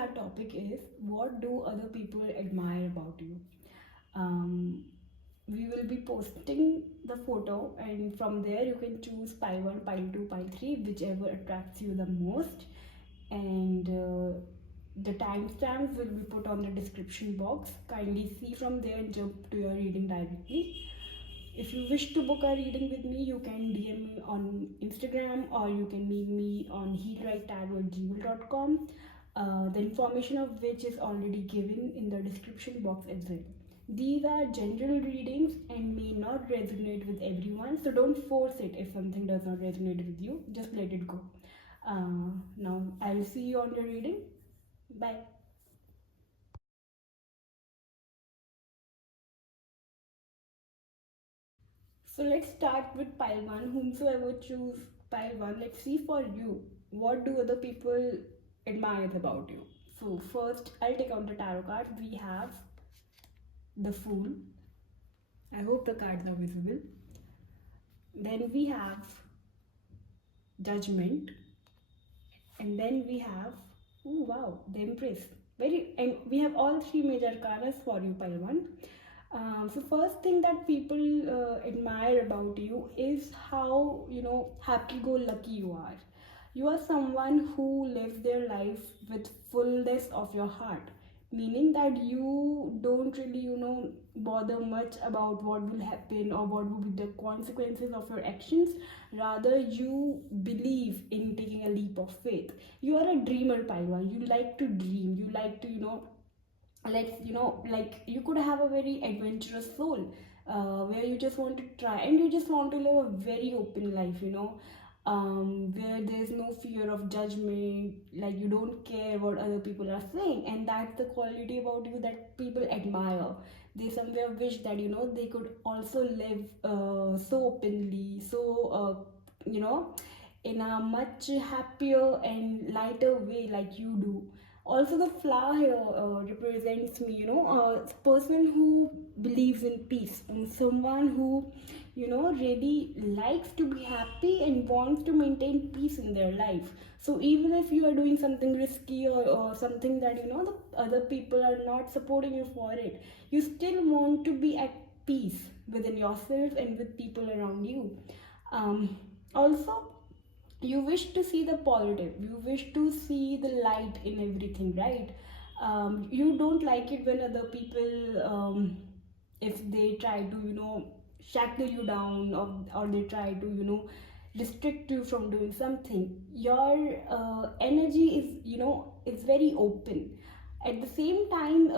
our topic is, what do other people admire about you? Um, we will be posting the photo, and from there you can choose pile 1, pile 2, pile 3, whichever attracts you the most. And the timestamps will be put on the description box. Kindly see from there and jump to your reading directly. If you wish to book a reading with me, you can DM me on Instagram, or you can meet me on healwritetarot@gmail.com. The information of which is already given in the description box as well. These are general readings and may not resonate with everyone, so don't force it. If something does not resonate with you, just let it go. Now, I'll see you on your reading. Bye. So let's start with pile 1. Whomsoever choose pile 1, let's see for you, what do other people admire about you. So first, I'll take out the tarot cards. We have the Fool. I hope the cards are visible. Then we have Judgment. And then we have, oh wow, the Empress. And we have all three major arcanas for you, pile 1. So first thing that people admire about you is how, happy-go-lucky you are. You are someone who lives their life with fullness of your heart, meaning that you don't really, bother much about what will happen or what will be the consequences of your actions. Rather, you believe in taking a leap of faith. You are a dreamer, pile 1. You like to dream. You like to, like you could have a very adventurous soul, where you just want to try and you just want to live a very open life, where there's no fear of judgment. Like, you don't care what other people are saying, and that's the quality about you that people admire. They somewhere wish that they could also live so openly, so in a much happier and lighter way like you do. Also, the flower here represents me, a person who believes in peace, and someone who really likes to be happy and wants to maintain peace in their life. So even if you are doing something risky, or something that the other people are not supporting you for it, you still want to be at peace within yourself and with people around you. Also, you wish to see the positive, you wish to see the light in everything, right? You don't like it when other people, if they try to shackle you down, or they try to restrict you from doing something. Your energy is is very open. At the same time,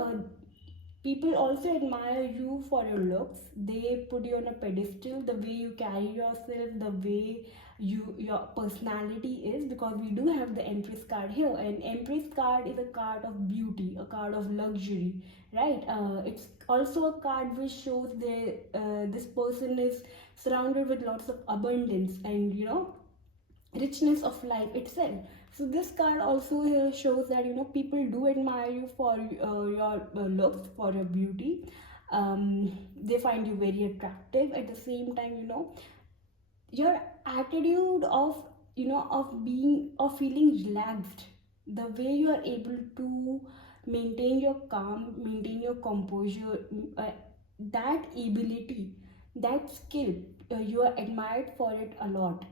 people also admire you for your looks. They put you on a pedestal, the way you carry yourself, the way your personality is, because we do have the Empress card here, and Empress card is a card of beauty, a card of luxury, right? It's also a card which shows this person is surrounded with lots of abundance and richness of life itself. So this card also here shows that people do admire you for your looks, for your beauty. They find you very attractive. At the same time, your attitude of of feeling relaxed, the way you are able to maintain your calm, maintain your composure, that ability, that skill, you are admired for it a lot.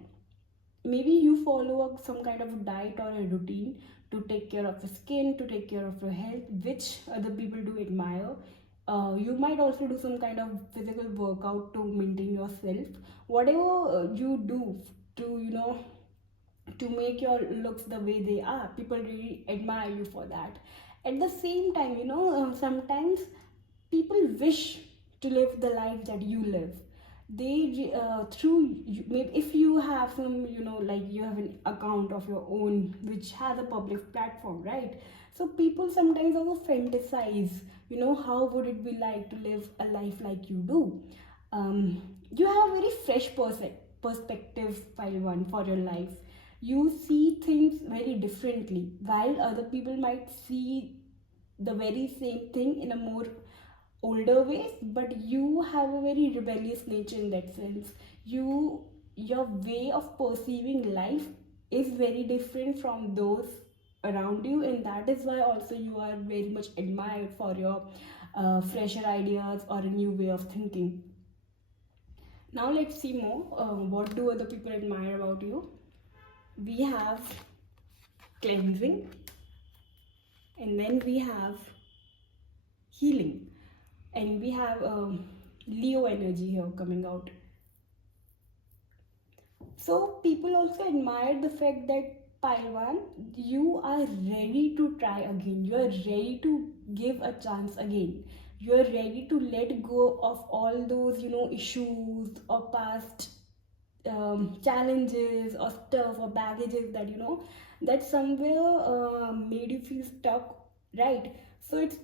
Maybe you follow some kind of a diet or a routine to take care of your skin, to take care of your health, which other people do admire. You might also do some kind of physical workout to maintain yourself. Whatever you do to to make your looks the way they are, people really admire you for that. At the same time, sometimes people wish to live the life that you live. They through maybe if you have some like you have an account of your own which has a public platform, right? So people sometimes also fantasize, how would it be like to live a life like you do. You have a very fresh perspective, pile 1, for your life. You see things very differently, while other people might see the very same thing in a more older ways, but you have a very rebellious nature in that sense. Your way of perceiving life is very different from those around you, and that is why also you are very much admired for your fresher ideas or a new way of thinking. Now let's see more. What do other people admire about you? We have cleansing, and then we have healing, and we have Leo energy here coming out. So people also admire the fact that, Paiwan, you are ready to try again. You are ready to give a chance again. You are ready to let go of all those, issues or past challenges or stuff or baggages that that somewhere made you feel stuck, right? So it's,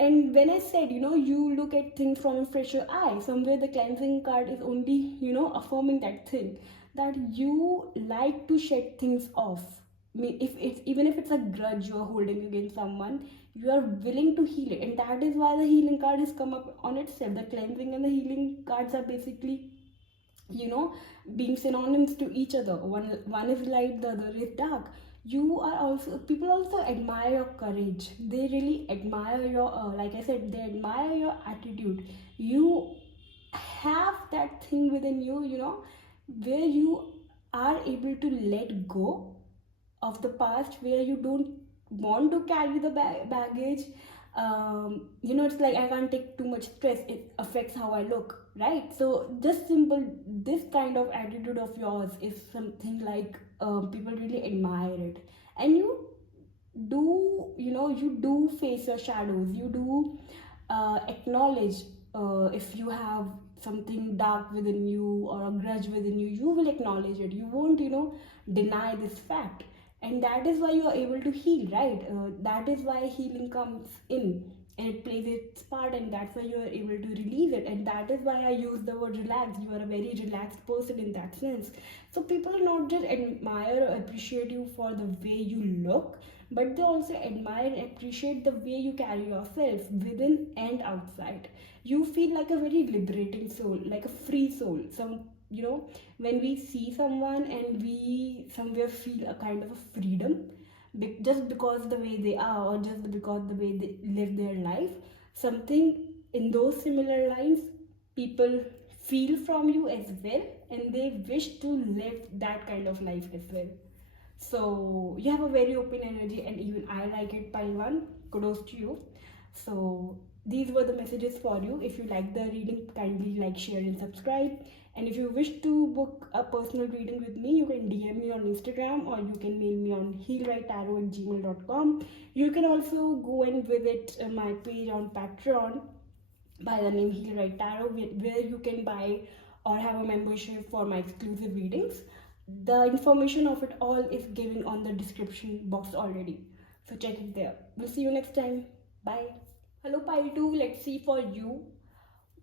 and when I said, you look at things from a fresher eye, somewhere the cleansing card is only, affirming that thing, that you like to shed things off. If it's, even if it's a grudge you are holding against someone, you are willing to heal it, and that is why the healing card has come up on itself. The cleansing and the healing cards are basically, being synonyms to each other. One is light, the other is dark. You are also, people also admire your courage. They really admire your like I said, they admire your attitude. You have that thing within you, where you are able to let go of the past, where you don't want to carry the baggage. It's like, I can't take too much stress, it affects how I look, right? So just simple, this kind of attitude of yours is something like, people really admire it. And you do, you do face your shadows. You do acknowledge, if you have something dark within you or a grudge within you, you will acknowledge it. You won't, deny this fact. And that is why you are able to heal, right? That is why healing comes in and it plays its part, and that's why you are able to release it. And that is why I use the word relaxed. You are a very relaxed person in that sense. So people not just admire or appreciate you for the way you look, but they also admire and appreciate the way you carry yourself within and outside. You feel like a very liberating soul, like a free soul. When we see someone and we somewhere feel a kind of a freedom, just because the way they are, or just because the way they live their life, something in those similar lines, people feel from you as well, and they wish to live that kind of life as well. So you have a very open energy, and even I like it, Paiwan. Kudos to you. So these were the messages for you. If you like the reading, kindly like, share, and subscribe. And if you wish to book a personal reading with me, you can DM me on Instagram, or you can mail me on healwritetarot@gmail.com. You can also go and visit my page on Patreon by the name Heal Write Tarot, where you can buy or have a membership for my exclusive readings. The information of it all is given on the description box already, so check it there. We'll see you next time. Bye. Hello, Pile 2. Let's see for you,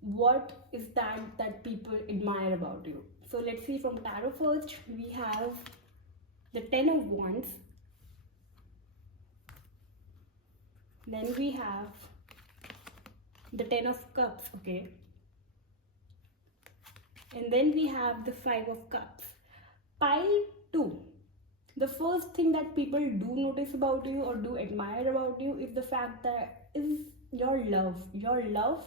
what is that people admire about you. So let's see from tarot first. We have the 10 of Wands, then we have the 10 of Cups, okay, and then we have the 5 of Cups. Pile 2, the first thing that people do notice about you or do admire about you is the fact that is your love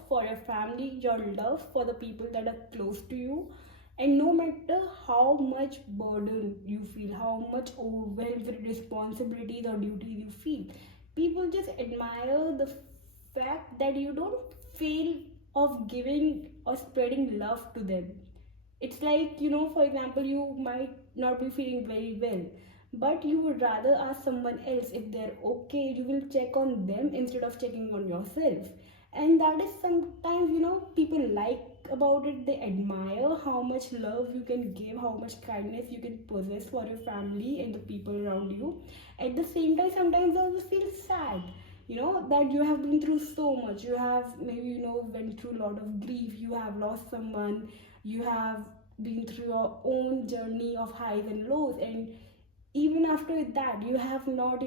for your family, your love for the people that are close to you. And no matter how much burden you feel, how much overwhelmed with responsibilities or duties you feel, people just admire the fact that you don't fail of giving or spreading love to them. It's like, for example, you might not be feeling very well, but you would rather ask someone else if they're okay. You will check on them instead of checking on yourself. And that is sometimes, people like about it. They admire how much love you can give, how much kindness you can possess for your family and the people around you. At the same time, sometimes they also feel sad, that you have been through so much. You have maybe, went through a lot of grief. You have lost someone. You have been through your own journey of highs and lows, and even after that you have not,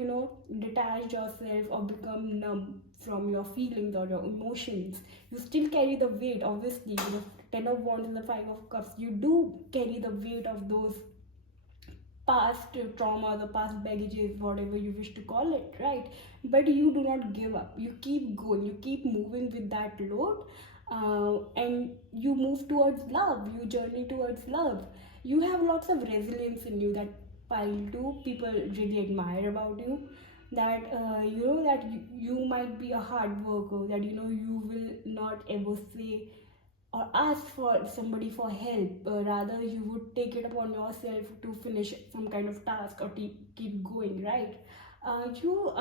detached yourself or become numb from your feelings or your emotions. You still carry the weight, obviously. 10 of Wands and the 5 of Cups, you do carry the weight of those past trauma, the past baggages, whatever you wish to call it, right? But you do not give up. You keep going. You keep moving with that load, and you move towards love. You journey towards love. You have lots of resilience in you. That pile two people really admire about you. That that you might be a hard worker. That you will not ever say or ask for somebody for help. Rather, you would take it upon yourself to finish some kind of task or keep going, right? You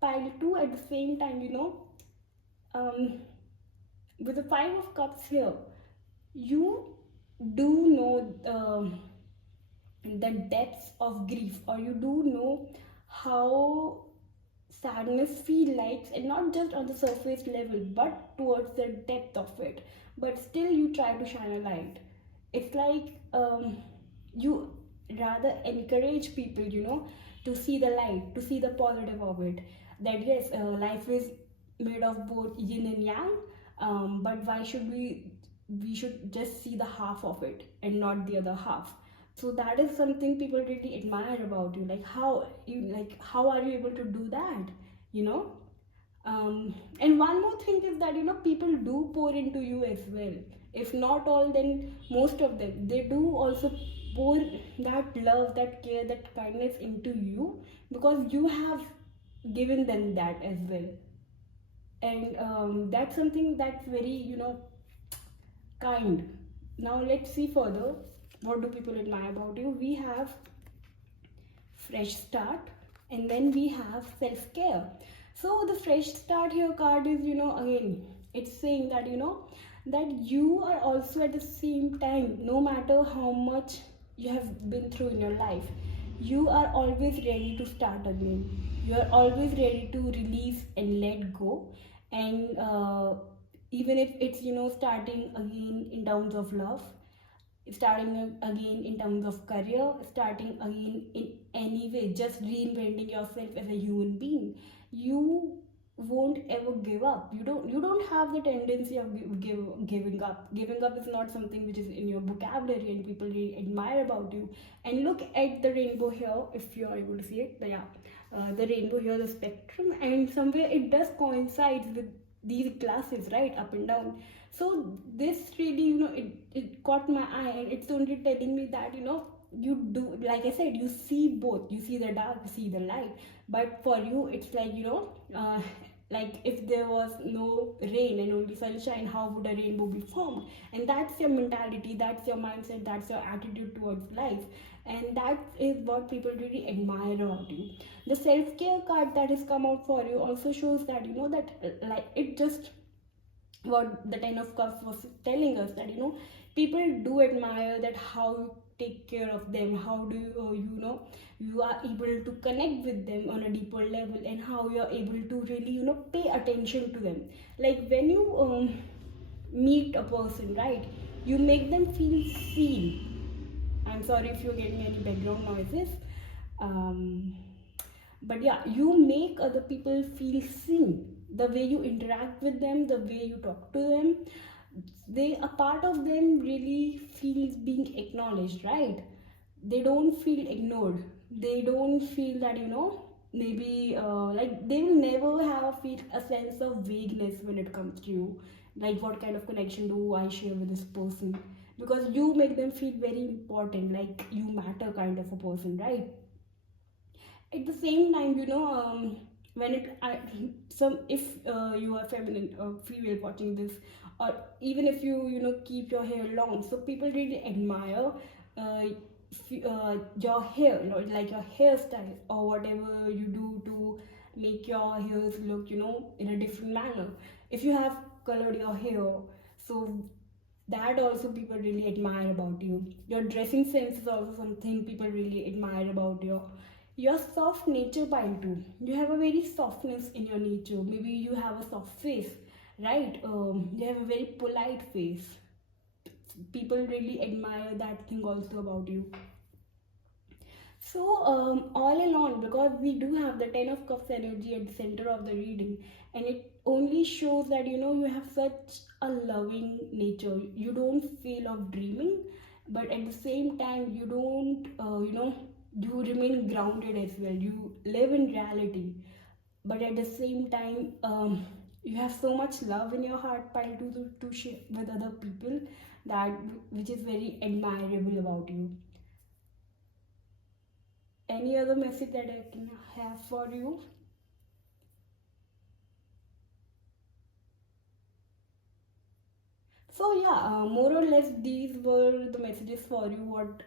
pile two at the same time, um, with the Five of Cups here, you do know the depths of grief, or you do know how sadness feel like, and not just on the surface level but towards the depth of it. But still you try to shine a light. It's like you rather encourage people, to see the light, to see the positive of it. That yes, life is made of both yin and yang, but why should we should just see the half of it and not the other half. So that is something people really admire about you. How are you able to do that, you know and one more thing is that people do pour into you as well. If not all, then most of them, they do also pour that love, that care, that kindness into you, because you have given them that as well. And that's something that's very kind. Now let's see further, what do people admire about you. We have fresh start, and then we have self-care. So the fresh start here card is, again, it's saying that that you are also at the same time, no matter how much you have been through in your life, you are always ready to start again. You are always ready to release and let go. And even if it's starting again in terms of love, starting again in terms of career, starting again in any way, just reinventing yourself as a human being, you won't ever give up. You don't have the tendency of giving up. Giving up is not something which is in your vocabulary, and people really admire about you. And look at the rainbow here, if you're able to see it. Yeah, the rainbow here, the spectrum, and somewhere it does coincide with these glasses, right, up and down. So this really, it caught my eye, and it's only telling me that you do, like I said, you see both. You see the dark, you see the light. But for you, it's like like if there was no rain and only sunshine, how would a rainbow be formed? And that's your mentality, that's your mindset, that's your attitude towards life. And that is what people really admire about you. The self-care card that has come out for you also shows that that like it just what the Ten of Cups was telling us, that people do admire that how you take care of them, how do you are able to connect with them on a deeper level, and how you are able to really pay attention to them. Like when you meet a person, right, you make them feel seen. I'm sorry if you're getting any background noises. um, but yeah, you make other people feel seen. The way you interact with them, the way you talk to them, a part of them really feels being acknowledged, right? They don't feel ignored. They don't feel that maybe like they will never feel a sense of vagueness when it comes to you. Like, what kind of connection do I share with this person? Because you make them feel very important, like you matter, kind of a person, right? At the same time, when some if you are feminine or female watching this, or even if you keep your hair long, so people really admire uh, your hair, like your hairstyle, or whatever you do to make your hairs look in a different manner. If you have colored your hair, so that also people really admire about you. Your dressing sense is also something people really admire about you. Your soft nature pile too. You have a very softness in your nature. Maybe you have a soft face, right? You have a very polite face. People really admire that thing also about you. So all in all, because we do have the Ten of Cups energy at the center of the reading, and it only shows that you have such a loving nature. You don't feel of dreaming, but at the same time you don't you remain grounded as well. You live in reality, but at the same time, you have so much love in your heart, pile to share with other people, that which is very admirable about you. Any other message that I can have for you? So yeah, more or less these were the messages for you. What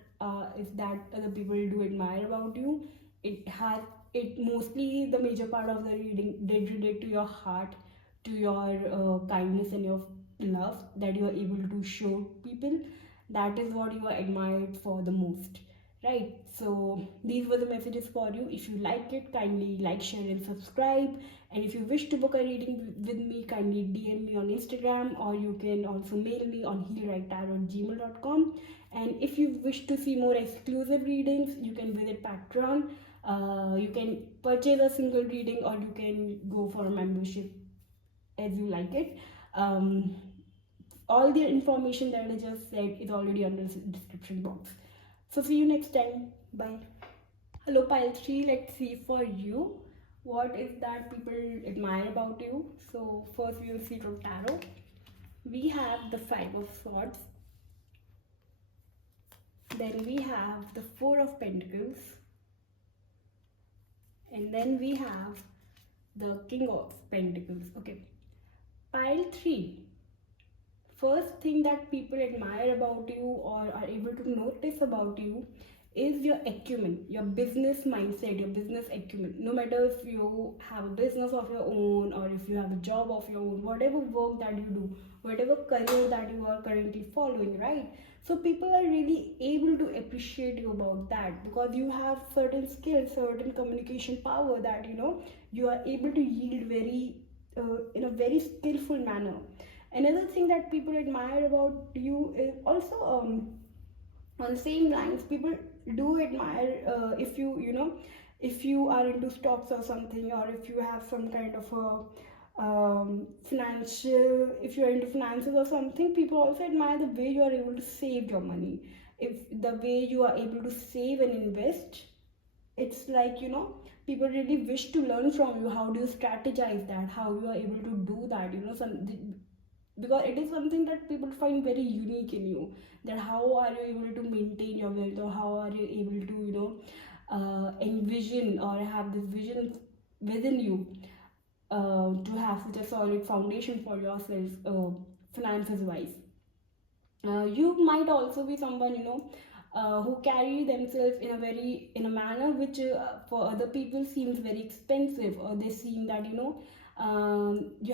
is that other people do admire about you? It has it mostly the major part of the reading did relate to your heart, to your kindness and your love that you are able to show people. That is what you are admired for the most, right? So these were the messages for you. If you like it, kindly like, share, and subscribe. And if you wish to book a reading with me, kindly DM me on Instagram, or you can also mail me on healwritetarot@gmail.com. And if you wish to see more exclusive readings, you can visit Patreon. You can purchase a single reading, or you can go for a membership as you like it. Um, all the information that I just said is already under the description box. So see you next time. Bye. Hello pile 3, let's see for you what is that people admire about you. So first we will see from tarot. We have the 5 of Swords, then we have the 4 of Pentacles, and then we have the King of Pentacles. Okay, pile 3, first thing that people admire about you or are able to notice about you is your acumen, your business mindset, your business acumen. No matter if you have a business of your own, or if you have a job of your own, whatever work that you do, whatever career that you are currently following, right? So people are really able to appreciate you about that, because you have certain skills, certain communication power that you are able to yield very in a very skillful manner. Another thing that people admire about you is also, on the same lines, people do admire if if you are into stocks or something, or if you have some kind of a financial, if you're into finances or something, people also admire the way you are able to save your money, if the way you are able to save and invest. It's like, people really wish to learn from you. How do you strategize that? How you are able to do that? Because it is something that people find very unique in you, that how are you able to maintain your wealth, or how are you able to envision or have this vision within you, to have such a solid foundation for yourself, finances wise. You might also be someone, who carry themselves in a manner which, for other people seems very expensive, or they seem that you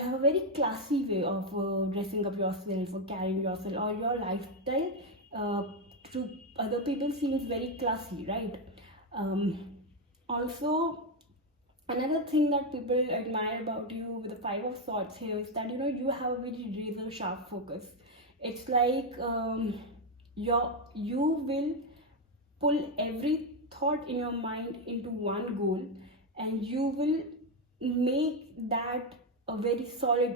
have a very classy way of dressing up yourself or carrying yourself, or your lifestyle uh, to other people seems very classy, right? Also, another thing that people admire about you with the 5 of Swords here is that you have a very razor sharp focus. It's like, you will pull every thought in your mind into one goal, and you will make that a very solid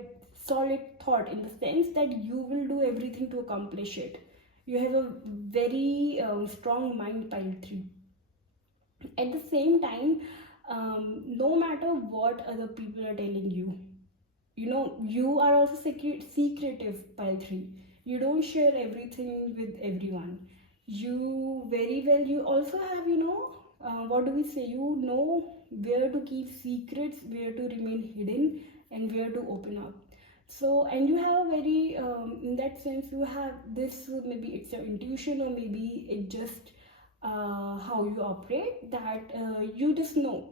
thought, in the sense that you will do everything to accomplish it. You have a very strong mind, pile 3. At the same time, no matter what other people are telling you, you are also secretive, pile 3. You don't share everything with everyone. You very well, you also have, what do we say, where to keep secrets, where to remain hidden, and where to open up. So, and you have a very, in that sense, you have this, maybe it's your intuition, or maybe it just how you operate, that you just know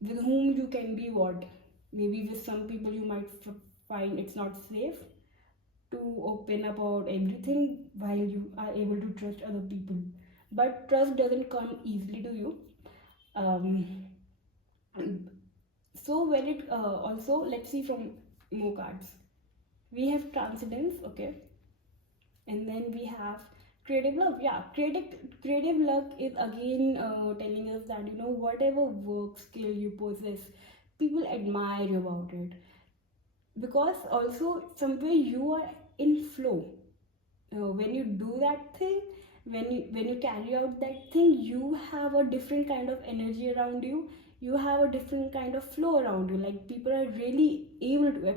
with whom you can be what. Maybe with some people you might find it's not safe to open about everything, while you are able to trust other people. But trust doesn't come easily to you. Um, so when it also, let's see from more cards. We have Transcendence, okay, and then we have Creative Love. Yeah, creative luck is again telling us that whatever work skill you possess, people admire you about it, because also somewhere you are in flow. When you do that thing, when you carry out that thing, you have a different kind of energy around you. You have a different kind of flow around you. Like, people are really able to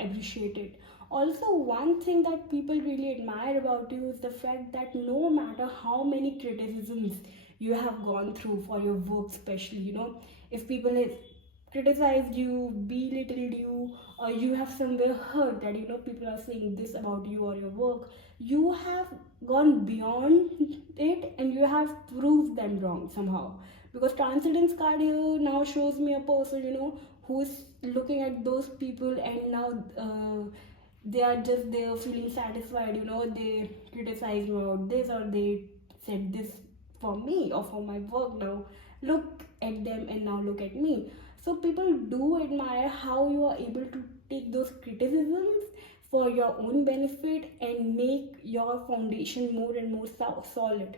appreciate it. Also, one thing that people really admire about you is the fact that no matter how many criticisms you have gone through for your work, especially, if people have criticized you, belittled you, or you have somewhere heard that people are saying this about you or your work, you have gone beyond it and you have proved them wrong somehow. Because transcendence card here now shows me a person, who's looking at those people, and now they are just there feeling satisfied. They criticize me about this, or they said this for me or for my work. Now look at them, and now look at me. So people do admire how you are able to take those criticisms for your own benefit and make your foundation more and more solid.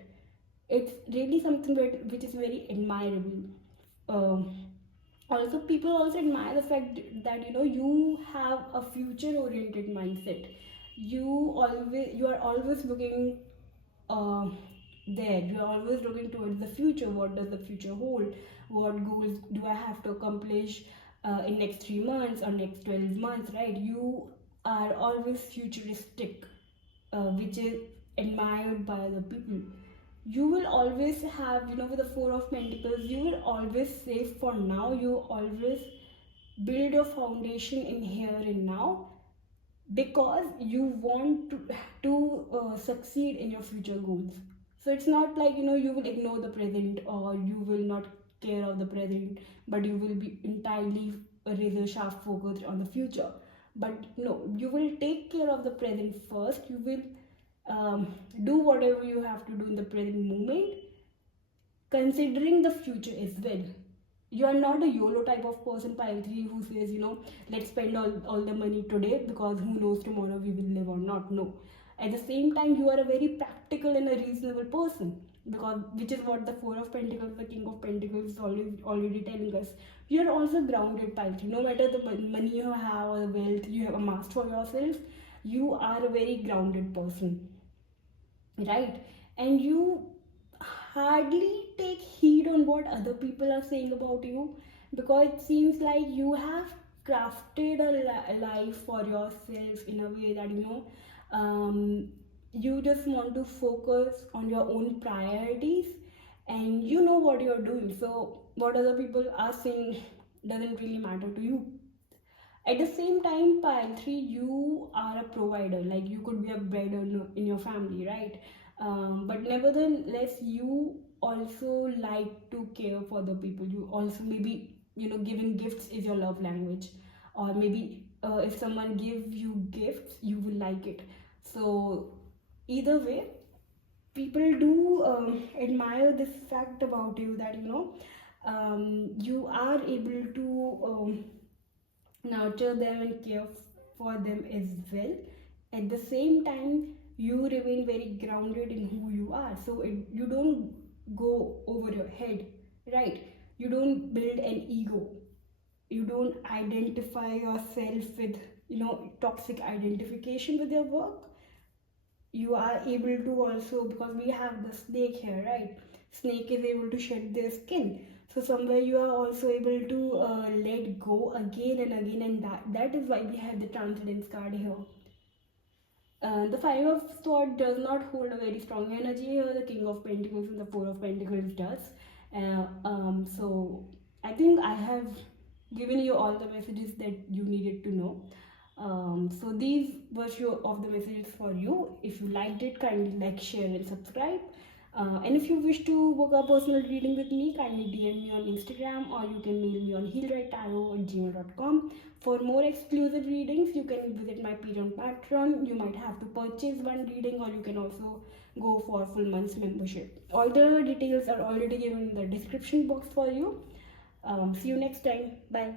It's really something which is very admirable. Um, Also, people also admire the fact that you have a future oriented mindset. You are always looking uh, there. You are always looking towards the future. What does the future hold? What goals do I have to accomplish in next 3 months or next 12 months? Right? You are always futuristic, which is admired by the people. You will always have, with the Four of Pentacles, you will always say for now. You always build your foundation in here and now, because you want to succeed in your future goals. So it's not like you will ignore the present, or you will not care of the present, but you will be entirely razor sharp focused on the future. But no, you will take care of the present first. You will do whatever you have to do in the present moment, considering the future as well. You are not a YOLO type of person, pile 3, who says, let's spend all the money today because who knows tomorrow we will live or not. No. At the same time, you are a very practical and a reasonable person, because which is what the Four of Pentacles, the King of Pentacles is already telling us. You are also grounded, pile 3. No matter the money you have or the wealth you have amassed for yourself, you are a very grounded person, right? And you hardly take heed on what other people are saying about you, because it seems like you have crafted a life for yourself in a way that you just want to focus on your own priorities, and you know what you're doing. So what other people are saying doesn't really matter to you. At the same time, pile 3, you are a provider. Like, you could be a breadwinner in your family, right? But nevertheless, you also like to care for the people. You also, maybe, giving gifts is your love language, or maybe if someone gives you gifts, you will like it. So either way, people do admire this fact about you, that you are able to nurture them and care for them as well. At the same time, you remain very grounded in who you are. So you don't go over your head, right? You don't build an ego. You don't identify yourself with, toxic identification with your work. You are able to also, because we have the snake here, right? Snake is able to shed their skin. So somewhere you are also able to let go again and again, and that is why we have the Transcendence card here. The Five of Swords does not hold a very strong energy here. The King of Pentacles and the Four of Pentacles does. So I think I have given you all the messages that you needed to know. So these were few of the messages for you. If you liked it, kindly like, share and subscribe. And if you wish to book a personal reading with me, kindly DM me on Instagram, or you can mail me on healwritetarot@gmail.com. For more exclusive readings, you can visit my page on Patreon. You might have to purchase one reading, or you can also go for full month's membership. All the details are already given in the description box for you. See you next time. Bye.